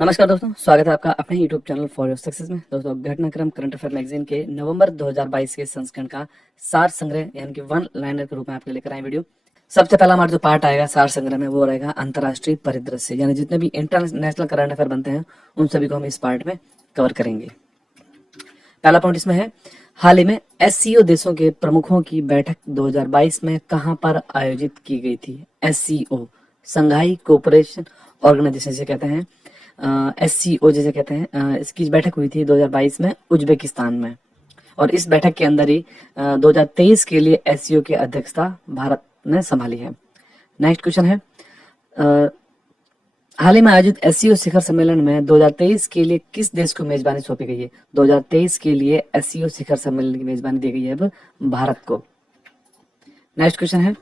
नमस्कार दोस्तों, स्वागत है आपका अपने YouTube channel for your success में। दोस्तों, घटनाक्रम करंट अफेयर मैगजीन के नवंबर 2022 के संस्करण का सार संग्रह यानी कि वन लाइनर के रूप में आपके लेकर आए वीडियो। सबसे पहला हमारा जो पार्ट आएगा सार संग्रह में वो रहेगा अंतर्राष्ट्रीय परिदृश्य, यानी जितने भी इंटरनेशनल करंट अफेयर बनते हैं उन सभी को हम इस पार्ट में कवर करेंगे। पहला पॉइंट इसमें है, हाल ही में SCO देशों के प्रमुखों की बैठक 2022 में कहां पर आयोजित की गई थी। SCO संघाई कोऑपरेशन ऑर्गेनाइजेशन से कहते हैं, SCO जैसे कहते हैं। इसकी बैठक हुई थी 2022 में उज्बेकिस्तान में, और इस बैठक के अंदर ही 2023 के लिए SCO की अध्यक्षता भारत ने संभाली है। नेक्स्ट क्वेश्चन है, हाल ही में आयोजित SCO शिखर सम्मेलन में 2023 के लिए किस देश को मेजबानी सौंपी गई है। 2023 के लिए SCO शिखर सम्मेलन की मेजबानी दी गई है अब भारत को। नेक्स्ट क्वेश्चन है,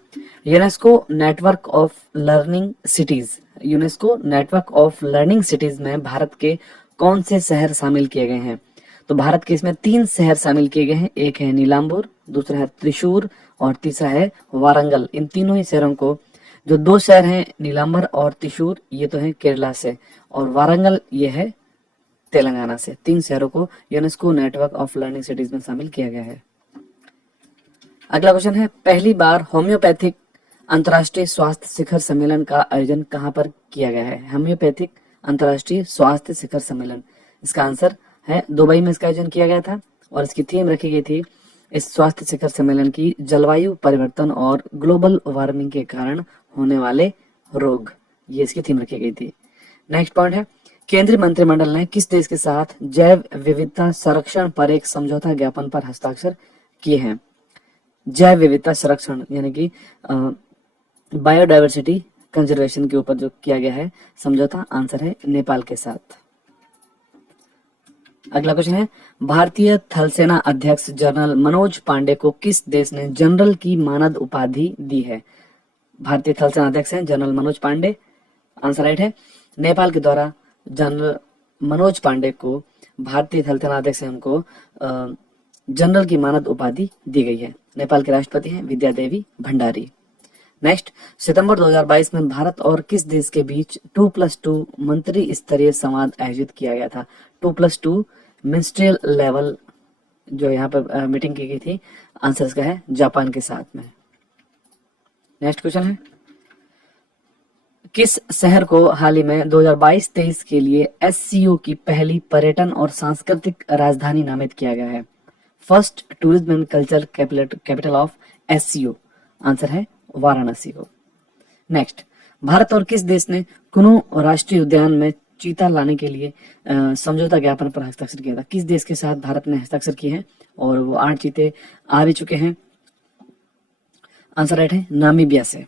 UNESCO network of learning cities, UNESCO network of learning cities में भारत के कौन से शहर शामिल किए गए हैं। तो भारत के इसमें 3 शहर शामिल किए गए हैं। एक है नीलांबूर, दूसरा है त्रिशूर और तीसरा है वारंगल। इन तीनों ही शहरों को, जो 2 शहर हैं नीलांबर और त्रिशूर, ये तो है केरला से, और वारंगल ये है तेलंगाना से। 3 शहरों को UNESCO network of learning cities में शामिल किया गया है। अगला क्वेश्चन है, पहली बार होम्योपैथिक अंतर्राष्ट्रीय स्वास्थ्य शिखर सम्मेलन का आयोजन कहां पर किया गया है। होम्योपैथिक अंतर्राष्ट्रीय स्वास्थ्य शिखर सम्मेलन, इसका आंसर है दुबई में इसका आयोजन किया गया था, और इसकी थीम रखी गई थी इस स्वास्थ्य शिखर सम्मेलन की जलवायु परिवर्तन और ग्लोबल वार्मिंग के कारण होने वाले रोग, ये इसकी थीम रखी गई थी। नेक्स्ट पॉइंट है, केंद्रीय मंत्रिमंडल ने किस देश के साथ जैव विविधता संरक्षण पर एक समझौता ज्ञापन पर हस्ताक्षर किए हैं। जैव विविधता संरक्षण यानी कि बायोडायवर्सिटी कंजर्वेशन के ऊपर जो किया गया है समझौता, आंसर है नेपाल के साथ। अगला क्वेश्चन है, भारतीय थल सेना अध्यक्ष जनरल मनोज पांडे को किस देश ने जनरल की मानद उपाधि दी है। भारतीय थल सेना अध्यक्ष हैं general Manoj Pande, answer right है। नेपाल के द्वारा जनरल मनोज पांडे को, भारतीय थल सेना अध्यक्ष हैं, उनको जनरल की मानद उपाधि दी गई है। नेपाल के राष्ट्रपति हैं विद्या देवी भंडारी। नेक्स्ट, सितंबर 2022 में भारत और किस देश के बीच 2+2 मंत्री स्तरीय संवाद आयोजित किया गया था। 2+2 मिनिस्ट्रियल लेवल जो यहाँ पर मीटिंग की गई थी, आंसर इसका है जापान के साथ में। नेक्स्ट क्वेश्चन है, किस शहर को हाल ही में 2022-23 के लिए SCO की पहली पर्यटन और सांस्कृतिक राजधानी नामित किया गया है। First tourism and culture capital of SCO, answer है वाराणसी को। नेक्स्ट, भारत और किस देश ने कुनु राष्ट्रीय उद्यान में चीता लाने के लिए समझौता ज्ञापन पर हस्ताक्षर किया था। किस देश के साथ भारत ने हस्ताक्षर किए हैं, और वो 8 चीते आ भी चुके हैं, आंसर राइट है नामीबिया से।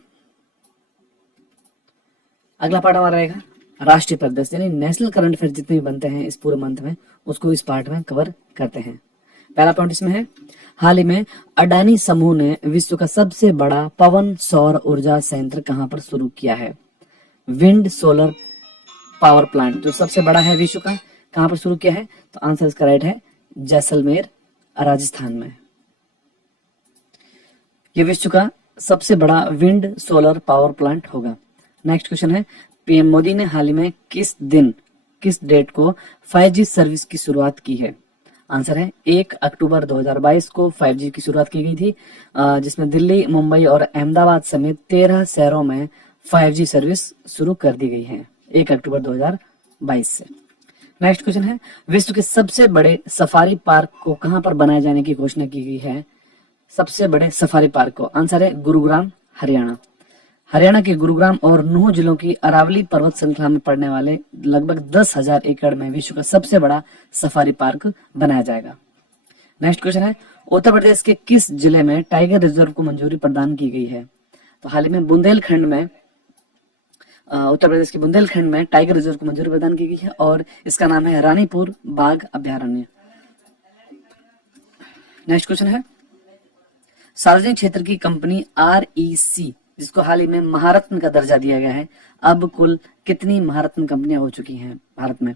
अगला पार्ट हमारा रहेगा राष्ट्रीय परिदृश्य, यानी नेशनल करंट अफेयर जितने भी बनते हैं इस पूरे मंथ में उसको इस पार्ट में कवर करते हैं। पहला पॉइंट इसमें है, हाल ही में अडानी समूह ने विश्व का सबसे बड़ा पवन सौर ऊर्जा संयंत्र कहां पर शुरू किया है। विंड सोलर पावर प्लांट जो सबसे बड़ा है विश्व का, कहां पर शुरू किया है, तो आंसर इसका राइट है जैसलमेर राजस्थान में। यह विश्व का सबसे बड़ा विंड सोलर पावर प्लांट होगा। नेक्स्ट क्वेश्चन है, PM मोदी ने हाल ही में किस दिन, किस डेट को 5G सर्विस की शुरुआत की है। आंसर है 1 अक्टूबर 2022 को 5G की शुरुआत की गई थी, जिसमें दिल्ली, मुंबई और अहमदाबाद समेत 13 शहरों में 5G सर्विस शुरू कर दी गई है 1 अक्टूबर 2022 से। नेक्स्ट क्वेश्चन है, विश्व के सबसे बड़े सफारी पार्क को कहां पर बनाए जाने की घोषणा की गई है। सबसे बड़े सफारी पार्क को, आंसर है गुरुग्राम हरियाणा। हरियाणा के गुरुग्राम और नूह जिलों की अरावली पर्वत श्रृंखला में पड़ने वाले लगभग 10,000 एकड़ में विश्व का सबसे बड़ा सफारी पार्क बनाया जाएगा। नेक्स्ट क्वेश्चन है, उत्तर प्रदेश के किस जिले में टाइगर रिजर्व को मंजूरी प्रदान की गई है। तो हाल ही में बुंदेलखंड में, उत्तर प्रदेश के बुंदेलखंड में टाइगर रिजर्व को मंजूरी प्रदान की गई है, और इसका नाम है रानीपुर बाघ अभ्यारण्य। नेक्स्ट क्वेश्चन है, सार्वजनिक क्षेत्र की कंपनी REC जिसको हाल ही में महारत्न का दर्जा दिया गया है, अब कुल कितनी महारत्न कंपनियां हो चुकी हैं भारत में।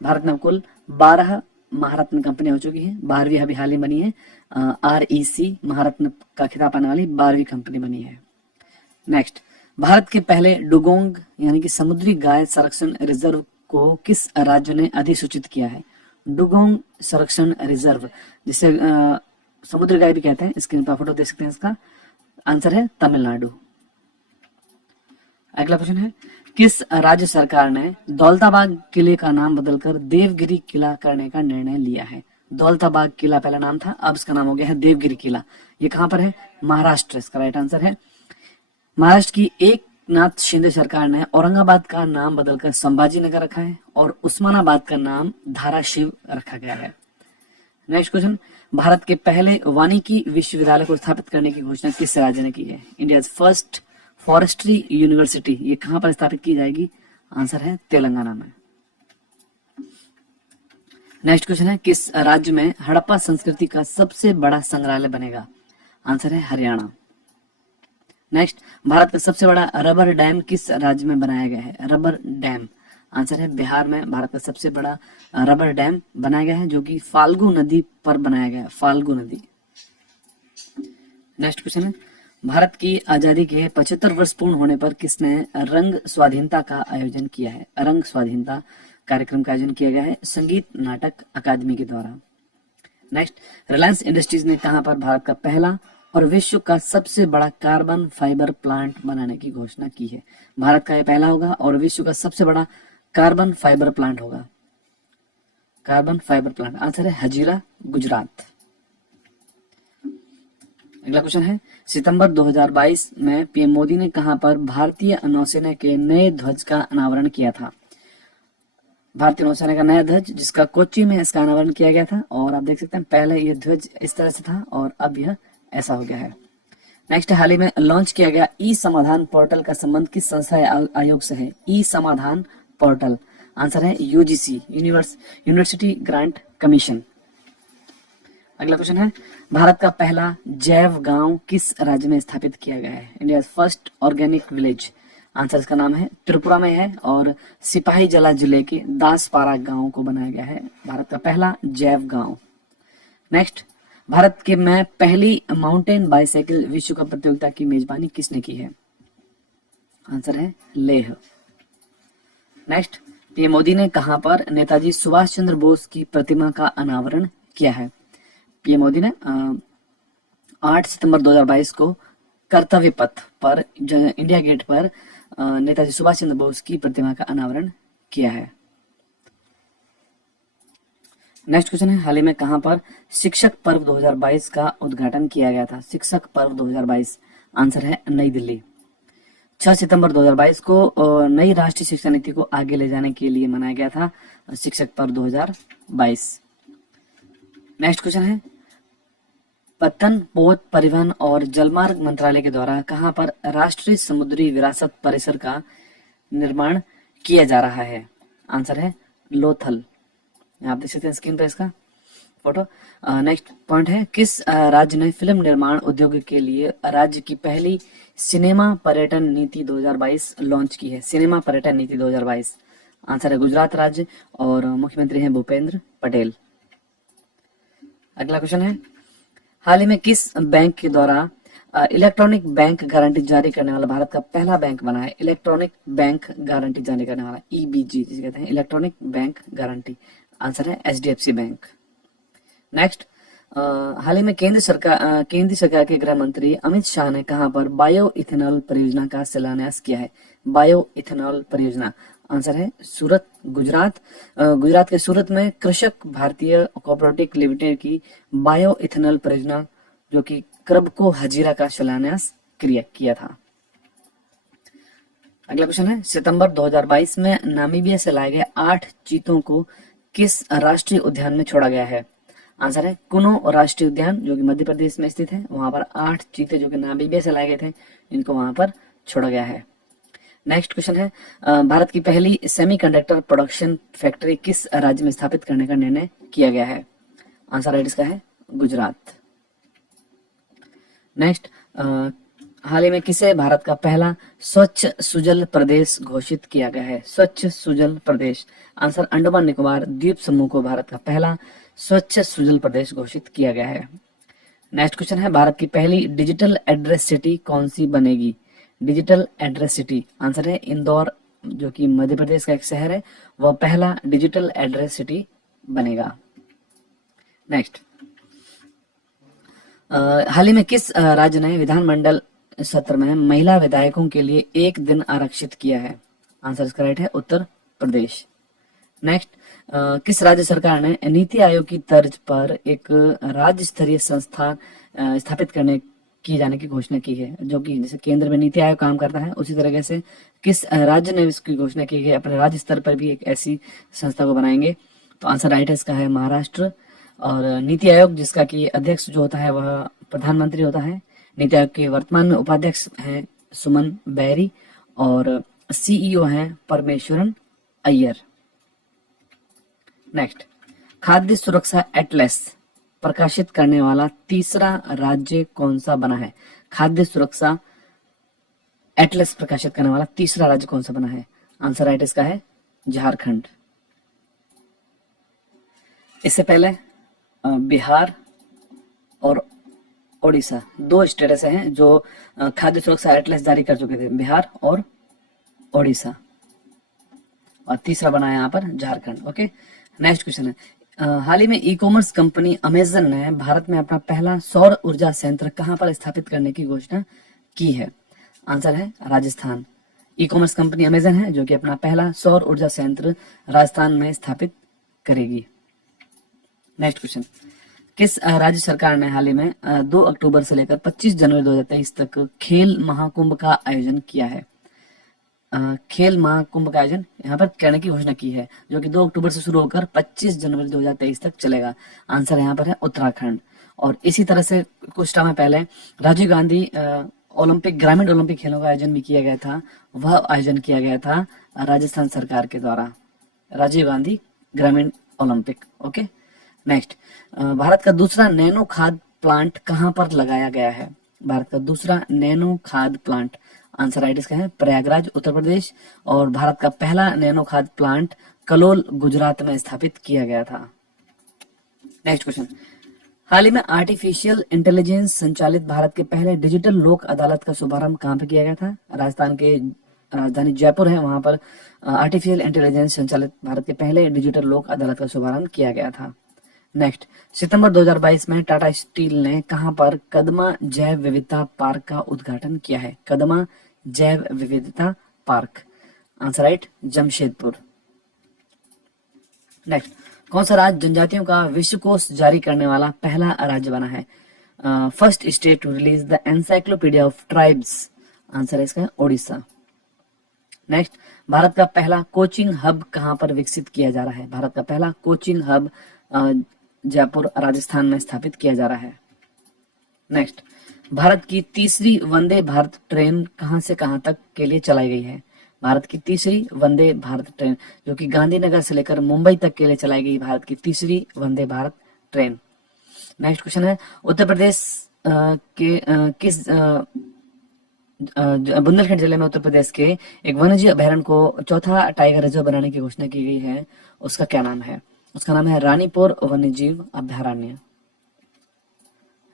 भारत में कुल 12 महारत्न कंपनियां हो चुकी हैं, 12वीं अभी हाल ही बनी है। REC महारत्न का खिताब पाने वाली 12वीं कंपनी बनी है। नेक्स्ट, भारत के पहले डुगोंग यानी कि समुद्री गाय संरक्षण रिजर्व को किस राज्य ने अधिसूचित किया है? डुगोंग संरक्षण रिजर्व, जिसे समुद्र गाय भी कहते हैं। स्क्रीन पर फोटो देख सकते हैं, इसका आंसर है तमिलनाडु। अगला क्वेश्चन है, किस राज्य सरकार ने दौलताबाग किले का नाम बदलकर देवगिरी किला करने का निर्णय लिया है? दौलताबाग किला पहला नाम था, अब इसका नाम हो गया है देवगिरी किला। ये कहां पर है? महाराष्ट्र। इसका राइट आंसर है महाराष्ट्र की एकनाथ शिंदे सरकार ने औरंगाबाद का नाम बदलकर संभाजी नगर रखा है और उस्मानाबाद का नाम धाराशिव रखा गया है। नेक्स्ट क्वेश्चन, भारत के पहले वानिकी विश्वविद्यालय को स्थापित करने की घोषणा किस राज्य ने की है? इंडियाज फर्स्ट फॉरेस्ट्री यूनिवर्सिटी, ये कहां पर स्थापित की जाएगी? आंसर है तेलंगाना में। नेक्स्ट क्वेश्चन है, किस राज्य में हड़प्पा संस्कृति का सबसे बड़ा संग्रहालय बनेगा? आंसर है हरियाणा। नेक्स्ट, भारत का सबसे बड़ा रबर डैम किस राज्य में बनाया गया है? रबर डैम, आंसर है बिहार में भारत का सबसे बड़ा रबर डैम बनाया गया है, जो कि फाल्गु नदी पर बनाया गया है, फाल्गु नदी। नेक्स्ट क्वेश्चन है, भारत की आजादी के 75 वर्ष पूर्ण होने पर किसने रंग स्वाधीनता का आयोजन किया है? रंग स्वाधीनता कार्यक्रम का आयोजन किया गया है संगीत नाटक अकादमी के द्वारा। नेक्स्ट, रिलायंस इंडस्ट्रीज ने कहां पर भारत का पहला और विश्व का सबसे बड़ा कार्बन फाइबर प्लांट बनाने की घोषणा की है? भारत का यह पहला होगा और विश्व का सबसे बड़ा कार्बन फाइबर प्लांट होगा। कार्बन फाइबर प्लांट, आंसर है हजीरा, गुजरात। अगला क्वेश्चन है, सितंबर 2022 में पीएम मोदी ने कहां पर भारतीय नौसेना के नए ध्वज का अनावरण किया था? भारतीय नौसेना का नया ध्वज, जिसका कोच्चि में इसका अनावरण किया गया था। और आप देख सकते हैं पहले यह ध्वज इस तरह से था और अब यह ऐसा हो गया है। नेक्स्ट, हाल ही में लॉन्च किया गया ई समाधान पोर्टल का संबंध किस संस्था आयोग से है? ई समाधान पोर्टल, आंसर है यूजीसी, यूनिवर्सिटी ग्रांट कमीशन। अगला क्वेश्चन है, भारत का पहला जैव गांव किस राज्य में स्थापित किया गया है? India first organic village, answer इसका नाम है त्रिपुरा में है और सिपाही जला जिले के दासपारा गांव को बनाया गया है भारत का पहला जैव गांव। नेक्स्ट, भारत के में पहली माउंटेन बाइसाइकिल विश्व कप प्रतियोगिता की मेजबानी किसने की है? आंसर है लेह। नेक्स्ट, पीएम मोदी ने कहां पर नेताजी सुभाष चंद्र बोस की प्रतिमा का अनावरण किया है? पीएम मोदी ने 8 सितंबर 2022 को कर्तव्य पथ पर इंडिया गेट पर नेताजी सुभाष चंद्र बोस की प्रतिमा का अनावरण किया है। नेक्स्ट क्वेश्चन है, हाल ही में कहां पर शिक्षक पर्व 2022 का उद्घाटन किया गया था? शिक्षक पर्व 2022, आंसर है नई दिल्ली। 6 सितंबर 2022 को नई राष्ट्रीय शिक्षा नीति को आगे ले जाने के लिए मनाया गया था शिक्षक पर्व 2022। नेक्स्ट क्वेश्चन है, पत्तन पोत परिवहन और जलमार्ग मंत्रालय के द्वारा कहां पर राष्ट्रीय समुद्री विरासत परिसर का निर्माण किया जा रहा है? आंसर है लोथल, आप देख सकते हैं स्क्रीन पर इसका फोटो। नेक्स्ट पॉइंट है, किस राज्य ने फिल्म निर्माण उद्योग के लिए राज्य की पहली सिनेमा पर्यटन नीति 2022 लॉन्च की है? सिनेमा पर्यटन नीति 2022, आंसर है गुजरात राज्य और मुख्यमंत्री हैं भूपेंद्र पटेल। अगला क्वेश्चन है, हाल ही में किस बैंक के द्वारा इलेक्ट्रॉनिक बैंक गारंटी जारी करने वाला भारत का पहला बैंक बना है? इलेक्ट्रॉनिक बैंक गारंटी जारी करने वाला ईबीजी जिसे कहते हैं, इलेक्ट्रॉनिक बैंक गारंटी, आंसर है एचडीएफसी बैंक। नेक्स्ट, हाल ही में केंद्र सरकार के गृह मंत्री अमित शाह ने कहां पर बायो इथेनॉल परियोजना का शिलान्यास किया है? बायो इथेनॉल परियोजना, आंसर है सूरत, गुजरात। गुजरात के सूरत में कृषक भारतीय कोऑपरेटिव लिमिटेड की बायो इथेनॉल परियोजना जो कि क्रबको हजीरा का शिलान्यास किया था। अगला क्वेश्चन है, सितंबर 2022 में नामीबिया से लाए गए 8 चीतों को किस राष्ट्रीय उद्यान में छोड़ा गया है? आंसर है कुनो राष्ट्रीय उद्यान जो कि मध्य प्रदेश में स्थित है। वहां पर 8 चीते जो कि नामीबिया से लाए गए थे, इनको वहां पर छोड़ा गया है। नेक्स्ट क्वेश्चन है, भारत की पहली सेमीकंडक्टर प्रोडक्शन फैक्ट्री किस राज्य में स्थापित करने का निर्णय किया गया है? आंसर राइट इसका है गुजरात। नेक्स्ट, हाल ही में किसे भारत का पहला स्वच्छ सुजल प्रदेश घोषित किया गया है? स्वच्छ सुजल प्रदेश, आंसर अंडमान निकोबार द्वीप समूह को भारत का पहला स्वच्छ सुजल प्रदेश घोषित किया गया है। नेक्स्ट क्वेश्चन है, भारत की पहली डिजिटल एड्रेस सिटी कौन सी बनेगी? डिजिटल एड्रेस सिटी, आंसर है इंदौर जो कि मध्य प्रदेश का एक शहर है, वह पहला डिजिटल एड्रेस सिटी बनेगा। नेक्स्ट, हाल ही में किस राज्य ने विधानमंडल सत्र में महिला विधायकों के लिए एक दिन आरक्षित किया है? आंसर इसका राइट है उत्तर प्रदेश। नेक्स्ट, किस राज्य सरकार ने नीति आयोग की तर्ज पर एक राज्य स्तरीय संस्था स्थापित की जाने की घोषणा की है? जो कि जैसे केंद्र में नीति आयोग काम करता है, उसी तरीके से किस राज्य ने इसकी घोषणा की है अपने राज्य स्तर पर भी एक ऐसी संस्था को बनाएंगे? तो आंसर राइट है इसका है महाराष्ट्र। और नीति आयोग जिसका कि अध्यक्ष जो होता है वह प्रधानमंत्री होता है। नीति आयोग के वर्तमान में उपाध्यक्ष हैं सुमन बैरी और सीईओ हैं परमेश्वरन अय्यर। नेक्स्ट, खाद्य सुरक्षा एटलस प्रकाशित करने वाला तीसरा राज्य कौन सा बना है? खाद्य सुरक्षा एटलस प्रकाशित करने वाला तीसरा राज्य कौन सा बना है? आंसर राइट इसका है झारखंड। इससे पहले बिहार और ओडिशा दो स्टेट ऐसे हैं जो खाद्य सुरक्षा एटलस जारी कर चुके थे, बिहार और ओडिशा, और तीसरा बना है यहाँ पर झारखंड। ओके, नेक्स्ट क्वेश्चन है, हाल ही में ई कॉमर्स कंपनी अमेजन ने भारत में अपना पहला सौर ऊर्जा संयंत्र कहां पर स्थापित करने की घोषणा की है? आंसर है Rajasthan. E commerce company Amazon है जो कि अपना पहला सौर ऊर्जा संयंत्र राजस्थान में स्थापित करेगी। नेक्स्ट क्वेश्चन, किस राज्य सरकार ने हाल ही में 2 अक्टूबर से लेकर 25 जनवरी 2023 तक खेल महाकुंभ का आयोजन किया है? खेल महाकुंभ का आयोजन यहाँ पर करने की घोषणा की है, जो कि 2 अक्टूबर से शुरू होकर 25 जनवरी 2023 तक चलेगा। आंसर यहाँ पर है उत्तराखंड। और इसी तरह से कुछ टाइम पहले राजीव गांधी ओलंपिक ग्रामीण ओलंपिक खेलों का आयोजन भी किया गया था, वह आयोजन किया गया था राजस्थान सरकार के द्वारा, राजीव गांधी ग्रामीण ओलंपिक। ओके, नेक्स्ट, भारत का दूसरा नैनो खाद प्लांट कहां पर लगाया गया है? भारत का दूसरा नैनो खाद प्लांट, आंसर राइट इसका है प्रयागराज उत्तर प्रदेश। और भारत का पहला नैनो खाद प्लांट कलोल गुजरात में स्थापित किया गया था। नेक्स्ट क्वेश्चन, हाल ही में आर्टिफिशियल इंटेलिजेंस संचालित भारत के पहले डिजिटल लोक अदालत का शुभारंभ कहां पर किया गया था? राजस्थान के राजधानी जयपुर है, वहां पर आर्टिफिशियल इंटेलिजेंस संचालित भारत के पहले डिजिटल लोक अदालत का शुभारंभ किया गया था। नेक्स्ट, सितंबर 2022 में टाटा स्टील ने कहां पर कदमा जैव विविधता पार्क का उद्घाटन किया है? कदमा जैव विविधता park, answer right Jamshedpur. Next, कौन सा राज्य जनजातियों का विश्वकोश जारी करने वाला पहला राज्य बना है? First state to release the encyclopedia of tribes, answer है इसका ओडिशा। नेक्स्ट, भारत का पहला कोचिंग हब कहां पर विकसित किया जा रहा है? भारत का पहला कोचिंग हब जयपुर राजस्थान में स्थापित किया जा रहा है। नेक्स्ट, भारत की तीसरी वंदे भारत ट्रेन कहां से कहां तक के लिए चलाई गई है? भारत की तीसरी वंदे भारत ट्रेन जो कि गांधीनगर से लेकर मुंबई तक के लिए चलाई गई भारत की तीसरी Vande Bharat train. Next question है, उत्तर प्रदेश के किस बुंदेलखंड जिले में उत्तर प्रदेश के एक वन्यजीव अभयारण्य को चौथा टाइगर रिजर्व बनाने की घोषणा की गई है, उसका क्या नाम है? उसका नाम है रानीपुर वन्यजीव अभयारण्य।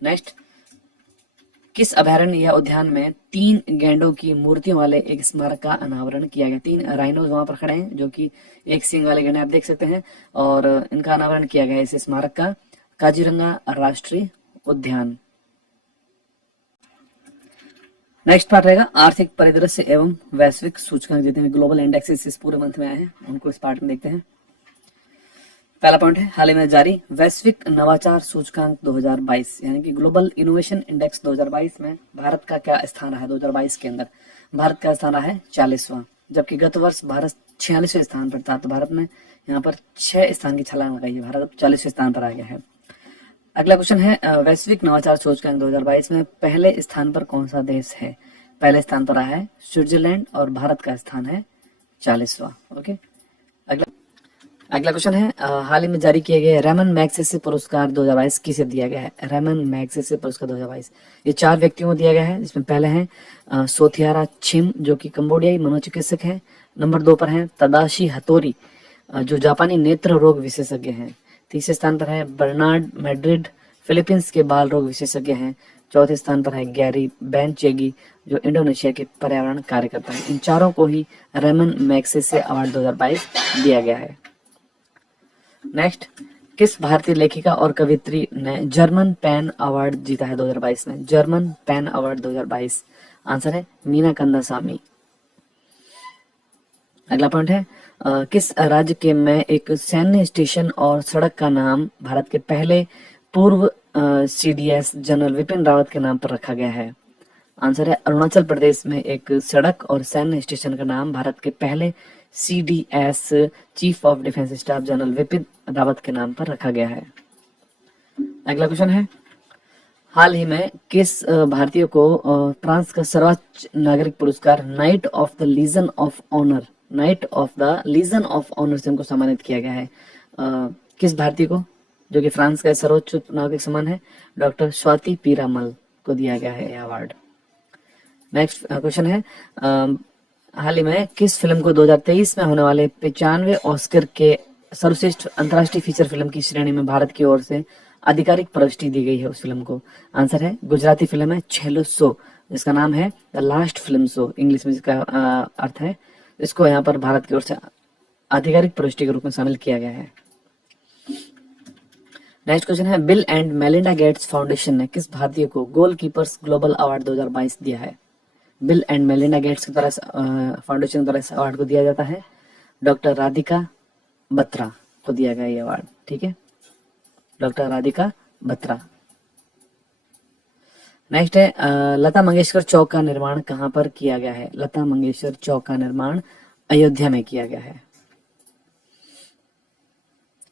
नेक्स्ट, किस अभयारण्य या उद्यान में 3 गैंडों की मूर्तियों वाले एक स्मारक का अनावरण किया गया? 3 राइनोज वहां पर खड़े हैं जो कि एक सींग वाले गैंडे आप देख सकते हैं, और इनका अनावरण किया गया है इस स्मारक का काजीरंगा राष्ट्रीय उद्यान। नेक्स्ट पार्ट रहेगा आर्थिक परिदृश्य एवं वैश्विक सूचकांक, जितने भी ग्लोबल इंडेक्सेस इस पूरे मंथ में आए हैं उनको इस पार्ट में देखते हैं। पहला पॉइंट है, हाल ही में जारी वैश्विक नवाचार सूचकांक 2022 यानी कि ग्लोबल इनोवेशन इंडेक्स 2022 में भारत का क्या स्थान रहा है? 2022 के अंदर भारत का स्थान रहा है 40वां, जबकि गत वर्ष भारत 46वें स्थान पर था। तो भारत ने यहाँ पर 6 स्थान की छलांग लगाई है, भारत 40वें स्थान पर आ गया है। अगला क्वेश्चन है, वैश्विक नवाचार सूचकांक 2022 में पहले स्थान पर कौन सा देश है? पहले स्थान पर रहा है स्विट्जरलैंड और भारत का स्थान है 40वां। ओके, अगला क्वेश्चन है, हाल ही में जारी किए गए रेमन मैग्सेसे पुरस्कार 2022 किसे दिया गया है? रेमन मैग्सेसे पुरस्कार 2022 ये 4 व्यक्तियों को दिया गया है, जिसमें पहले हैं सोथियारा छिम जो कि कंबोडियाई मनोचिकित्सक हैं। नंबर 2 पर हैं तदाशी हतोरी जो जापानी नेत्र रोग विशेषज्ञ हैं। तीसरे स्थान पर है बर्नार्ड मैड्रिड फिलीपींस के बाल रोग विशेषज्ञ हैं। चौथे स्थान पर है गैरी बेनचेगी जो इंडोनेशिया के पर्यावरण कार्यकर्ता हैं। इन चारों को ही रेमन मैग्सेसे अवार्ड 2022 दिया गया है। नेक्स्ट, किस भारतीय लेखिका और कवियत्री ने जर्मन पेन अवार्ड जीता है 2022 में? जर्मन पेन अवार्ड 2022 आंसर है मीना कंदासामी। अगला पॉइंट है किस राज्य के में एक सैन्य स्टेशन और सड़क का नाम भारत के पहले पूर्व CDS जनरल विपिन रावत के नाम पर रखा गया है? आंसर है अरुणाचल प्रदेश में एक सड़क और सैन्य स्टेशन का नाम भारत के पहले CDS chief of defence staff general Vipin Rawat के नाम पर रखा गया है। अगला क्वेश्चन है हाल ही में किस भारतीय को फ्रांस का सर्वोच्च नागरिक पुरस्कार Knight of the Legion of Honour से उनको सम्मानित किया गया है? किस भारतीय को, जो कि फ्रांस का सर्वोच्च नागरिक सम्मान है? डॉक्टर स्वाति पीरामल को दिया गया है यह अवार्ड। नेक्स्ट क्वेश्चन है हाल ही में किस फिल्म को 2023 में होने वाले 95वें ऑस्कर के सर्वश्रेष्ठ अंतर्राष्ट्रीय फीचर फिल्म की श्रेणी में भारत की ओर से आधिकारिक प्रविष्टि दी गई है उस फिल्म को? आंसर है गुजराती फिल्म है छेल्लो शो, जिसका नाम है the last film show, English में जिसका अर्थ है। इसको यहाँ पर भारत की ओर से आधिकारिक प्रविष्टि के रूप में शामिल किया गया है। नेक्स्ट क्वेश्चन है bill and Melinda Gates foundation ने किस भारतीय को गोलकीपर्स ग्लोबल अवार्ड 2022 दिया है? बिल एंड मेलिंडा गेट्स के द्वारा फाउंडेशन द्वारा इस अवार्ड को दिया जाता है। डॉक्टर राधिका बत्रा को दिया गया ये अवार्ड। ठीक है, डॉक्टर राधिका बत्रा। नेक्स्ट है लता मंगेशकर चौक का निर्माण कहाँ पर किया गया है? लता मंगेशकर चौक का निर्माण अयोध्या में किया गया है।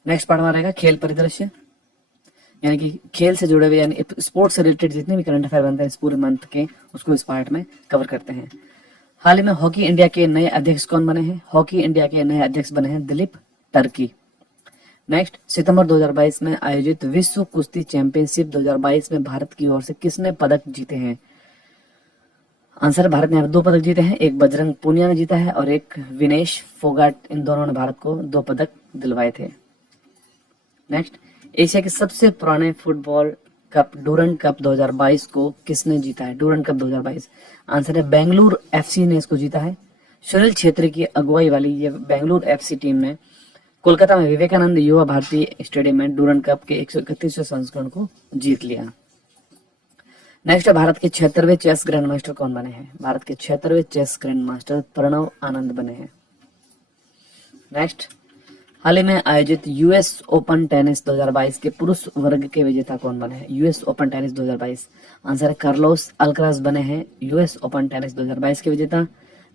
नेक्स्ट पार्ट हमारा रहेगा खेल परिदृश्य, यानी कि खेल से जुड़े हुए यानी स्पोर्ट्स से रिलेटेड जितने भी करंट अफेयर बनते हैं इस पूरे मंथ के, उसको इस पार्ट में कवर करते हैं। हाल ही में हॉकी इंडिया के नए अध्यक्ष कौन बने हैं? हॉकी इंडिया के नए अध्यक्ष बने हैं दिलीप टर्की। नेक्स्ट, सितंबर 2022 में आयोजित विश्व कुश्ती चैंपियनशिप 2022 में भारत की ओर से किसने पदक जीते हैं? आंसर, भारत ने यहाँ 2 पदक जीते हैं, एक बजरंग पूनिया ने जीता है और एक विनेश फोगाट, इन दोनों ने भारत को 2 पदक दिलवाए थे। नेक्स्ट, एशिया के सबसे पुराने फुटबॉल कप डूरंड कप 2022 को किसने जीता है? डूरंड कप 2022 आंसर है बेंगलुरु FC ने इसको जीता है। सुनील छेत्री की अगुवाई वाली ये बेंगलुरु FC टीम ने कोलकाता में विवेकानंद युवा भारती स्टेडियम में डूरंड कप के 131वें संस्करण को जीत लिया। नेक्स्ट, भारत के 76वें चेस ग्रैंड मास्टर कौन बने हैं? भारत के 76वें चेस ग्रैंड मास्टर प्रणव आनंद बने हैं। नेक्स्ट, हाल ही में आयोजित US ओपन टेनिस 2022 के पुरुष वर्ग के विजेता कौन बने हैं? US ओपन टेनिस 2022 आंसर है कार्लोस अल्कराज बने हैं US ओपन टेनिस 2022 के विजेता,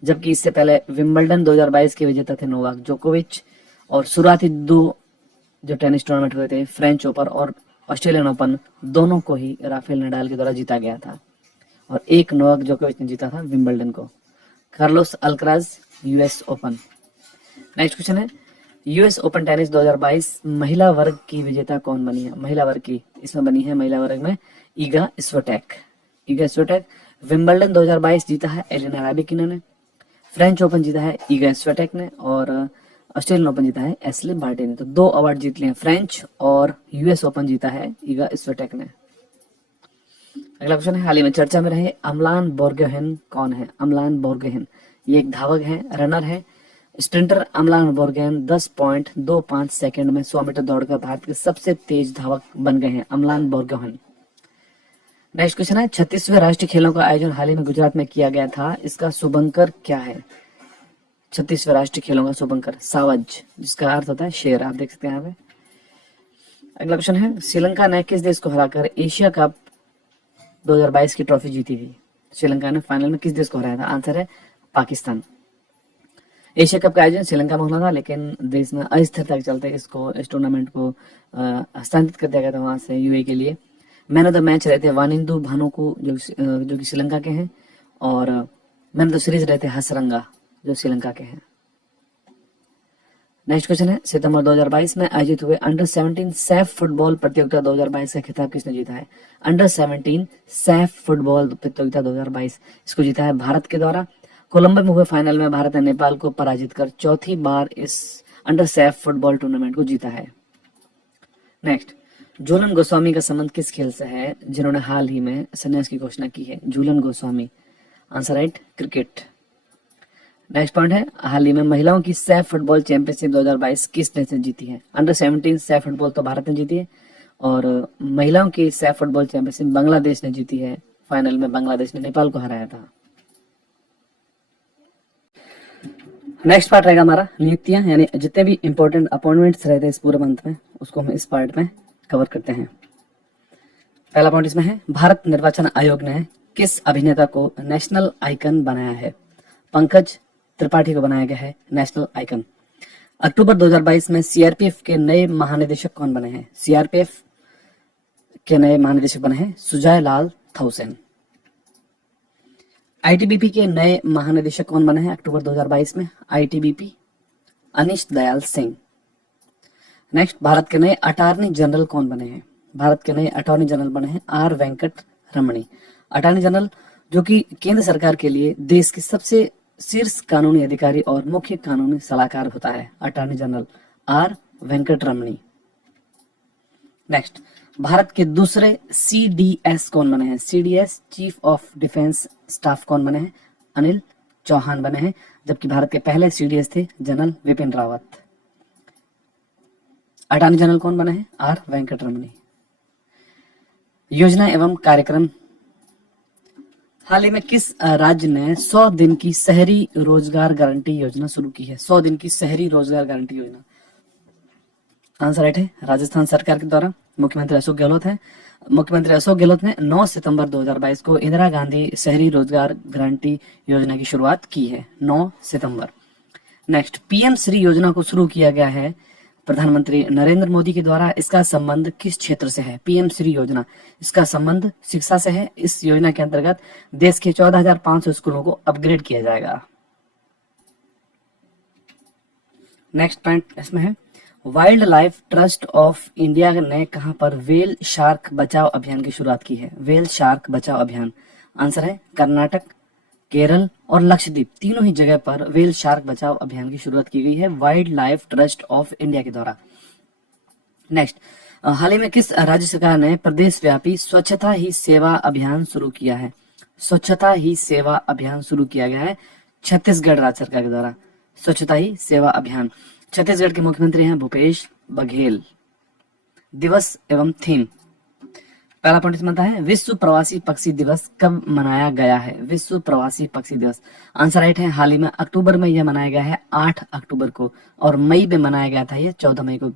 जबकि इससे पहले विंबलडन 2022 के विजेता थे नोवाक जोकोविच, और शुरुआती 2 जो टेनिस टूर्नामेंट हुए थे फ्रेंच ओपन और ऑस्ट्रेलियन ओपन, दोनों को ही राफेल नडाल के द्वारा जीता गया था और एक नोवाक जोकोविच ने जीता था विंबलडन को। Carlos Alcaraz US open. Next question है US ओपन टेनिस 2022 महिला वर्ग की विजेता कौन बनी है? महिला वर्ग की इसमें बनी है महिला वर्ग में ईगा स्विटेक। विंबलडन 2022 जीता है एलिना राबिकिना ने, फ्रेंच ओपन जीता है ईगा स्विटेक ने और ऑस्ट्रेलियन ओपन जीता है एशले बार्टी ने। तो 2 अवार्ड जीत लिए फ्रेंच और US ओपन जीता है ईगा स्विटेक ने। अगला क्वेश्चन है हाल ही में चर्चा में रहे अमलान बोर्गोहेन कौन है? अमलान बोर्गोहेन ये एक धावक है, रनर है, स्प्रिंटर। अमलान बोर्गोहेन 10.25 सेकंड में 100 मीटर दौड़कर भारत के सबसे तेज धावक बन गए हैं अमलान बोर्गोहेन। नेक्स्ट क्वेश्चन है 36वें राष्ट्रीय खेलों का आयोजन हाल ही में गुजरात में किया गया था, इसका शुभंकर क्या है? 36वें राष्ट्रीय खेलों का शुभंकर सावज, जिसका अर्थ होता है शेर, आप देख सकते हैं यहाँ पे। अगला क्वेश्चन है श्रीलंका ने किस देश को हराकर एशिया कप 2022 की ट्रॉफी जीती थी? श्रीलंका ने फाइनल में किस देश को हराया था? आंसर है पाकिस्तान। एशिया कप का आयोजन श्रीलंका में होना था, लेकिन देश में अस्थिरता के चलते इस टूर्नामेंट को हस्तांतरित कर दिया गया था वहां से UAE के लिए। मैन ऑफ द मैच रहते हैं वानिंदु भानुकू जो कि श्रीलंका के हैं, और मैन ऑफ द सीरीज रहते हैं हसरंगा जो श्रीलंका के हैं। नेक्स्ट क्वेश्चन है सितंबर 2022 में आयोजित हुए अंडर 17 सैफ फुटबॉल प्रतियोगिता 2022 का खिताब किसने जीता है? अंडर 17 सैफ फुटबॉल प्रतियोगिता 2022 इसको जीता है भारत के द्वारा। कोलंबो में हुए फाइनल में भारत ने नेपाल को पराजित कर चौथी बार इस अंडर सैफ फुटबॉल टूर्नामेंट को जीता है। नेक्स्ट, झूलन गोस्वामी का संबंध किस खेल से है जिन्होंने हाल ही में संन्यास की घोषणा की है? Jhulan Goswami, answer right, cricket. Next point है, हाल ही में महिलाओं की सैफ फुटबॉल चैंपियनशिप 2022 किस देश ने जीती है? अंडर 17 सैफ फुटबॉल तो भारत ने जीती है, और महिलाओं की सैफ फुटबॉल चैंपियनशिप बांग्लादेश ने जीती है। फाइनल में बांग्लादेश ने नेपाल को हराया था। नेक्स्ट पार्ट रहेगा हमारा नियुक्तियां, यानी जितने भी इंपॉर्टेंट अपॉइंटमेंट्स रहते हैं इस पूरे मंथ में, उसको हम इस पार्ट में कवर करते हैं। पहला पॉइंट इसमें है, भारत निर्वाचन आयोग ने किस अभिनेता को नेशनल आइकन बनाया है? पंकज त्रिपाठी को बनाया गया है नेशनल आइकन। अक्टूबर 2022 में सीआरपीएफ के नए महानिदेशक कौन बने हैं? सीआरपीएफ के नए महानिदेशक बने हैं सुजय लाल थाउसेन। आईटीबीपी के नए महानिदेशक कौन बने हैं अक्टूबर 2022 में? आईटीबीपी, अनिश दयाल सिंह। नेक्स्ट, भारत के नए अटॉर्नी जनरल कौन बने हैं? भारत के नए अटॉर्नी जनरल बने हैं are Venkat Ramani. Attorney general जो कि केंद्र सरकार के लिए देश के सबसे शीर्ष कानूनी अधिकारी और मुख्य कानूनी सलाहकार होता है, अटॉर्नी जनरल आर वेंकट रमणी। नेक्स्ट, भारत के दूसरे सीडीएस कौन बने हैं? CDS, chief of defence staff कौन बने हैं? अनिल चौहान बने हैं, जबकि भारत के पहले सीडीएस थे general Vipin Rawat. Attorney general कौन बने हैं? आर वेंकट रमणी। योजना एवं कार्यक्रम, हाल ही में किस राज्य ने 100 दिन की शहरी रोजगार गारंटी योजना शुरू की है? 100 दिन की शहरी रोजगार गारंटी योजना, आंसर राइट है, राजस्थान सरकार के द्वारा। मुख्यमंत्री अशोक गहलोत है। मुख्यमंत्री अशोक गहलोत ने 9 सितंबर 2022 को इंदिरा गांधी शहरी रोजगार गारंटी योजना की शुरुआत की है, 9 सितंबर। नेक्स्ट, पीएम श्री योजना को शुरू किया गया है प्रधानमंत्री नरेंद्र मोदी के द्वारा। इसका संबंध किस क्षेत्र से है? पीएम श्री योजना, इसका संबंध शिक्षा से है। इस योजना के अंतर्गत देश के 14,500 स्कूलों को अपग्रेड किया जाएगा। नेक्स्ट पॉइंट इसमें है, wild life trust of India ने कहां पर व्हेल शार्क बचाव अभियान की शुरुआत की है? व्हेल शार्क बचाव अभियान, आंसर है कर्नाटक, केरल और लक्षद्वीप, तीनों ही जगह पर व्हेल शार्क बचाव अभियान की शुरुआत की गई है wild life trust of India के द्वारा। नेक्स्ट, हाल ही में किस राज्य सरकार ने प्रदेश व्यापी स्वच्छता ही सेवा अभियान शुरू किया है? स्वच्छता ही सेवा अभियान शुरू किया गया है छत्तीसगढ़ राज्य सरकार के द्वारा, स्वच्छता ही सेवा अभियान। छत्तीसगढ़ के मुख्यमंत्री हैं भूपेश बघेल। दिवस एवं थीम, पहला पॉइंट इसमें है, विश्व प्रवासी पक्षी दिवस कब मनाया गया है? विश्व प्रवासी पक्षी दिवस, आंसर राइट है, हाल ही में अक्टूबर में यह मनाया गया है 8 अक्टूबर को, और मई में मनाया गया था यह 14 मई को।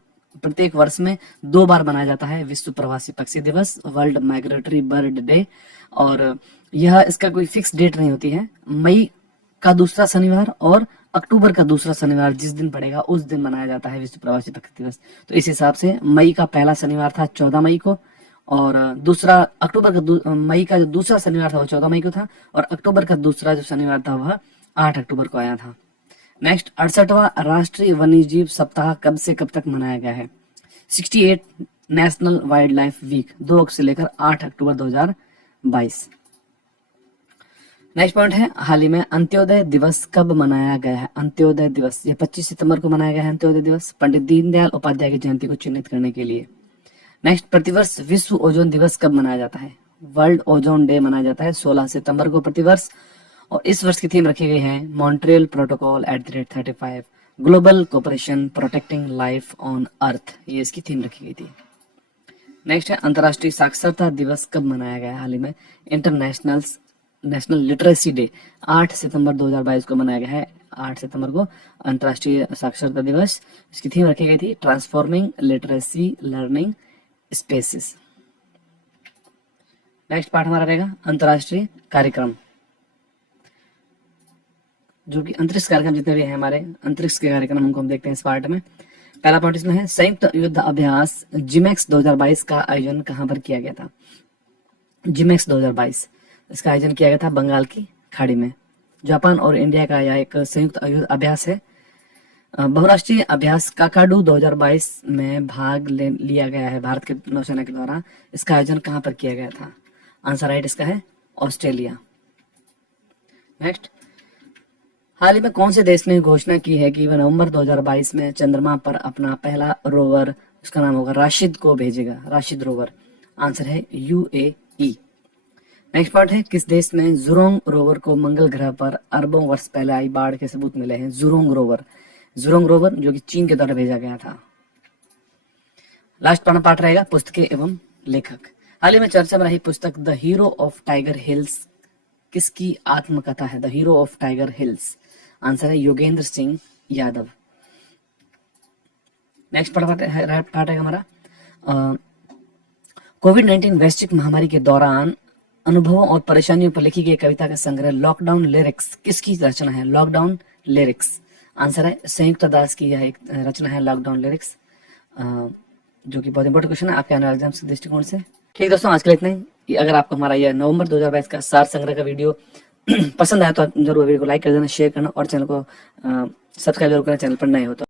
प्रत्येक वर्ष में 2 बार मनाया जाता है विश्व प्रवासी पक्षी दिवस, वर्ल्ड माइग्रेटरी बर्ड डे, और यह इसका कोई फिक्स डेट नहीं होती है। मई का दूसरा शनिवार और अक्टूबर का दूसरा शनिवार जिस दिन पड़ेगा उस दिन मनाया जाता है विश्व प्रवासी पक्षी दिवस। तो इस हिसाब से मई का पहला शनिवार था 14 मई को, और दूसरा अक्टूबर का मई का जो दूसरा शनिवार था वो 14 मई को था, और अक्टूबर का दूसरा जो शनिवार था वह 8 अक्टूबर को आया था। नेक्स्ट, 68वां राष्ट्रीय वन्यजीव सप्ताह कब से कब तक मनाया गया है? 68 नेशनल वाइल्ड लाइफ वीक, 2 अक्टूबर से लेकर 8 अक्टूबर 2022। नेक्स्ट पॉइंट है, हाल ही में अंत्योदय दिवस कब मनाया गया है? अंत्योदय दिवस, यह 25 सितंबर को मनाया गया है अंत्योदय दिवस, पंडित दीनदयाल उपाध्याय की जयंती को चिन्हित करने के लिए। नेक्स्ट, प्रतिवर्ष विश्व ओजोन दिवस कब मनाया जाता है? वर्ल्ड ओजोन डे मनाया जाता है 16 सितंबर को प्रतिवर्ष, और इस वर्ष की थीम रखी गई है Montreal protocol @35 global cooperation protecting life on earth, ये इसकी थीम रखी गई थी। नेक्स्ट है, अंतर्राष्ट्रीय साक्षरता दिवस कब मनाया गया है? हाल ही में नेशनल लिटरेसी डे 8 सितंबर 2022 को मनाया गया है, 8 सितंबर को अंतर्राष्ट्रीय साक्षरता दिवस। इसकी थीम रखी गई थी transforming literacy learning spaces. Next part हमारा रहेगा अंतर्राष्ट्रीय कार्यक्रम, जो कि अंतरिक्ष कार्यक्रम जितने भी हैं हमारे अंतरिक्ष के कार्यक्रम उनको हम देखते हैं इस पार्ट में। पहला पार्ट इसमें है, संयुक्त युद्ध अभ्यास जिमेक्स 2022 का आयोजन कहां पर किया गया था? जिमेक्स 2022, इसका आयोजन किया गया था बंगाल की खाड़ी में। जापान और इंडिया का यह एक संयुक्त युद्ध अभ्यास है। बहुराष्ट्रीय अभ्यास काकाडू 2022 में भाग लिया गया है भारत के नौसेना के द्वारा। इसका आयोजन कहां पर किया गया था? आंसर राइट इसका है ऑस्ट्रेलिया। नेक्स्ट, हाल ही में कौन से देश ने घोषणा की है कि वह नवंबर 2022 में चंद्रमा पर अपना पहला रोवर, उसका नाम होगा राशिद, को भेजेगा? राशिद रोवर। आंसर है यूएई। नेक्स्ट पार्ट है, किस देश में जुरोंग रोवर को मंगल ग्रह पर अरबों वर्ष पहले आई बाढ़ के सबूत मिले हैं? जुरोंग रोवर, जुरोंग रोवर जो कि चीन के द्वारा भेजा गया था। लास्ट पार्ट रहेगा पुस्तकें एवं लेखक। हाल ही में चर्चा में रही पुस्तक the hero of tiger hills किसकी आत्मकथा है? The hero of tiger hills. Answer है योगेंद्र सिंह यादव। नेक्स्ट पार्ट है हमारा कोविड-19 वैश्विक महामारी के दौरान अनुभवों और परेशानियों पर लिखी गई कविता का संग्रह लॉकडाउन लिरिक्स किसकी रचना है? Lockdown lyrics. आंसर है संयुक्त दास की यह एक रचना है लॉकडाउन लिरिक्स, जो कि बहुत इंपॉर्टेंट क्वेश्चन है आपके आने वाले एग्जाम के दृष्टिकोण से। ठीक दोस्तों, आज के लिए इतना ही। अगर आपको हमारा यह नवंबर 2022 का सार संग्रह का वीडियो पसंद आया तो आप जरूर वीडियो को लाइक कर देना, शेयर करना और चैनल को सब्सक्राइब जरूर करना, चैनल पर नए हो तो।